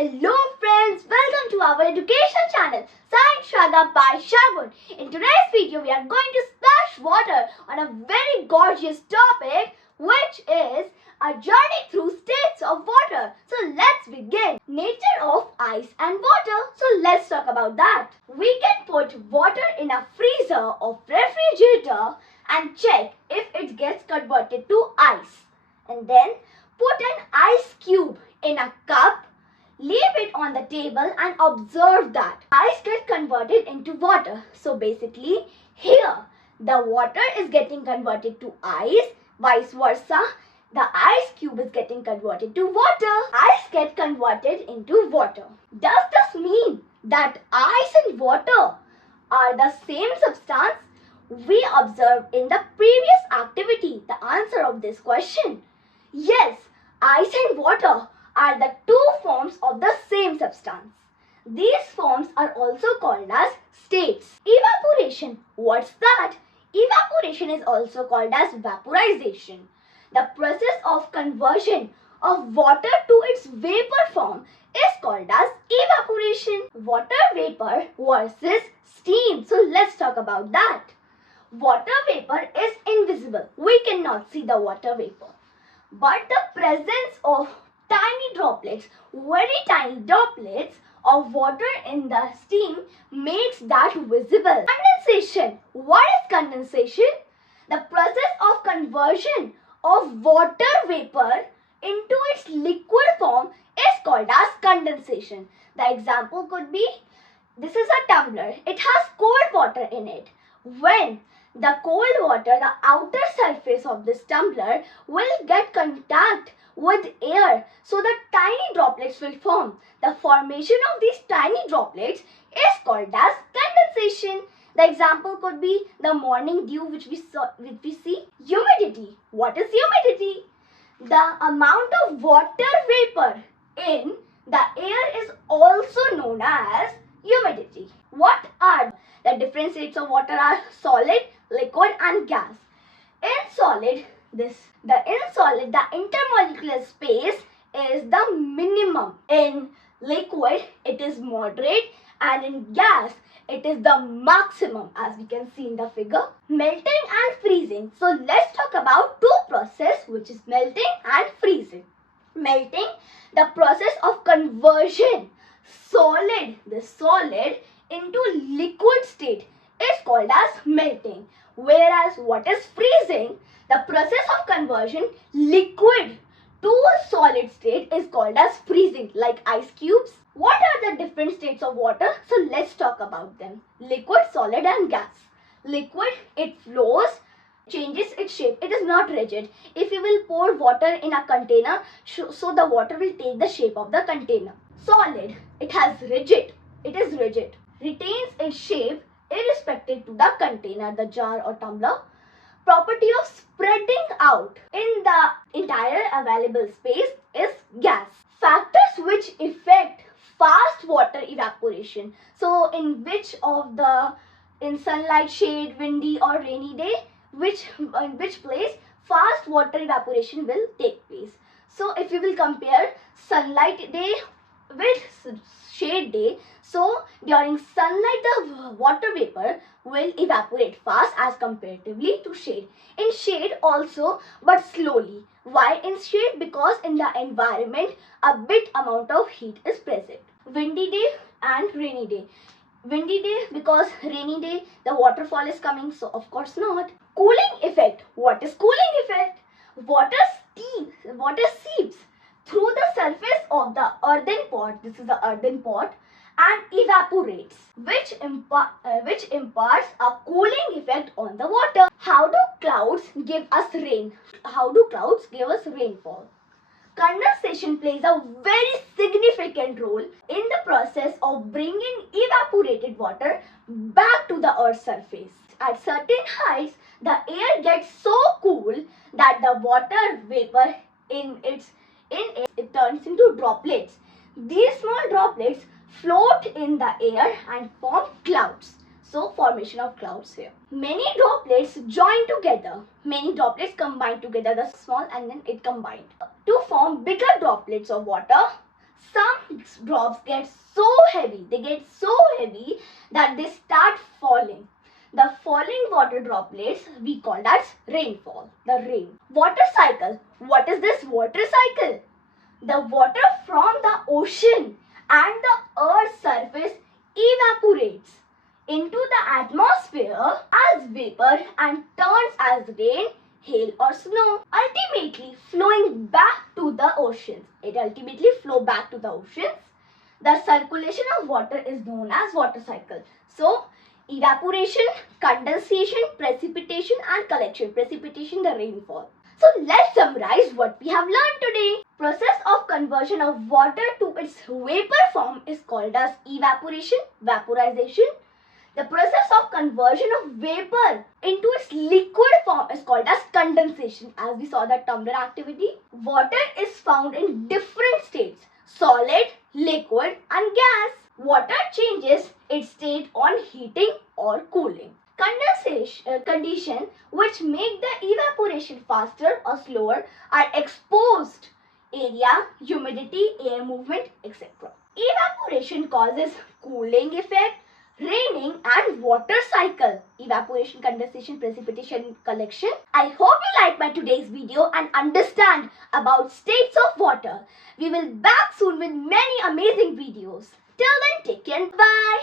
Hello friends, welcome to our education channel Science Shraga by Shagun. In today's video, we are going to splash water on a very gorgeous topic, which is a journey through states of water. So let's begin. Nature of ice and water. So let's talk about that. We can put water in a freezer or refrigerator and check if it gets converted to ice. And then put an ice cube in a cup. Leave it on the table and observe that ice gets converted into water. So basically here the water is getting converted to ice, vice versa. The ice cube is getting converted to water. Ice gets converted into water. Does this mean that ice and water are the same substance? We observed in the previous activity the answer of this question. Yes, ice and water are the two forms of the same substance. These forms are also called as states. Evaporation. What's that? Evaporation is also called as vaporization. The process of conversion of water to its vapor form is called as evaporation. Water vapor versus steam. So let's talk about that. Water vapor is invisible. We cannot see the water vapor. But the presence of tiny droplets, very tiny droplets of water in the steam makes that visible. Condensation. What is condensation? The process of conversion of water vapor into its liquid form is called as condensation. The example could be, this is a tumbler. It has cold water in it. When the cold water, the outer surface of this tumbler will get contact with air, so the tiny droplets will form. The formation of these tiny droplets is called as condensation. The example could be the morning dew which we see. Humidity. What is humidity? The amount of water vapor in the air is also known as humidity. What are the different states of water? Are solid, liquid and gas. In solid, the intermolecular space is the minimum. In liquid, it is moderate, and in gas, it is the maximum, as we can see in the figure. Melting and freezing. So let's talk about two processes, which is melting and freezing. Melting, the process of conversion the solid into liquid state is called as melting. Whereas what is freezing? The process of conversion liquid to solid state is called as freezing, like ice cubes. What are the different states of water? So let's talk about them. Liquid, solid and gas. Liquid, it flows, changes its shape. It is not rigid. If you will pour water in a container, so the water will take the shape of the container. Solid, it is rigid. Retains its shape irrespective to the container, the jar or tumbler. Property of spreading out in the entire available space is gas. Factors which affect fast water evaporation. So in sunlight, shade, windy or rainy day, in which place fast water evaporation will take place. So if you will compare sunlight day with shade day, so during sunlight the water vapor will evaporate fast as comparatively to shade. In shade also, but slowly. Why in shade? Because in the environment a bit amount of heat is present. Windy day and rainy day. Windy day because rainy day the waterfall is coming, so of course not. Cooling effect. What is cooling effect? Water seeps through the surface of the earthen pot. This is the earthen pot, and evaporates, which imparts a cooling effect on the water. How do clouds give us rain? How do clouds give us rainfall? Condensation plays a very significant role in the process of bringing evaporated water back to the earth's surface. At certain heights, the air gets so cool that the water vapor it turns into droplets. These small droplets float in the air and form clouds. So formation of clouds here. Many droplets join together. Many droplets combine together, the small, and then it combined to form bigger droplets of water. some drops get so heavy, that they start falling. The falling water droplets we call as rainfall, the rain. Water cycle. What is this water cycle? The water from the ocean and the earth's surface evaporates into the atmosphere as vapor and turns as rain, hail or snow, ultimately flowing back to the oceans. It ultimately flows back to the oceans. The circulation of water is known as water cycle. So, evaporation, condensation, precipitation and collection. Precipitation, the rainfall. So let's summarize what we have learned today. Process of conversion of water to its vapor form is called as evaporation, vaporization. The process of conversion of vapor into its liquid form is called as condensation, as we saw the tumbler activity. Water is found in different states: solid, liquid and gas. Water changes its state on heating or cooling. Condensation condition which make the evaporation faster or slower are exposed area, humidity, air movement, etc. Evaporation causes cooling effect, raining and water cycle. Evaporation, condensation, precipitation, collection. I hope you like my today's video and understand about states of water. We will back soon with many amazing videos. Till then, take care and bye.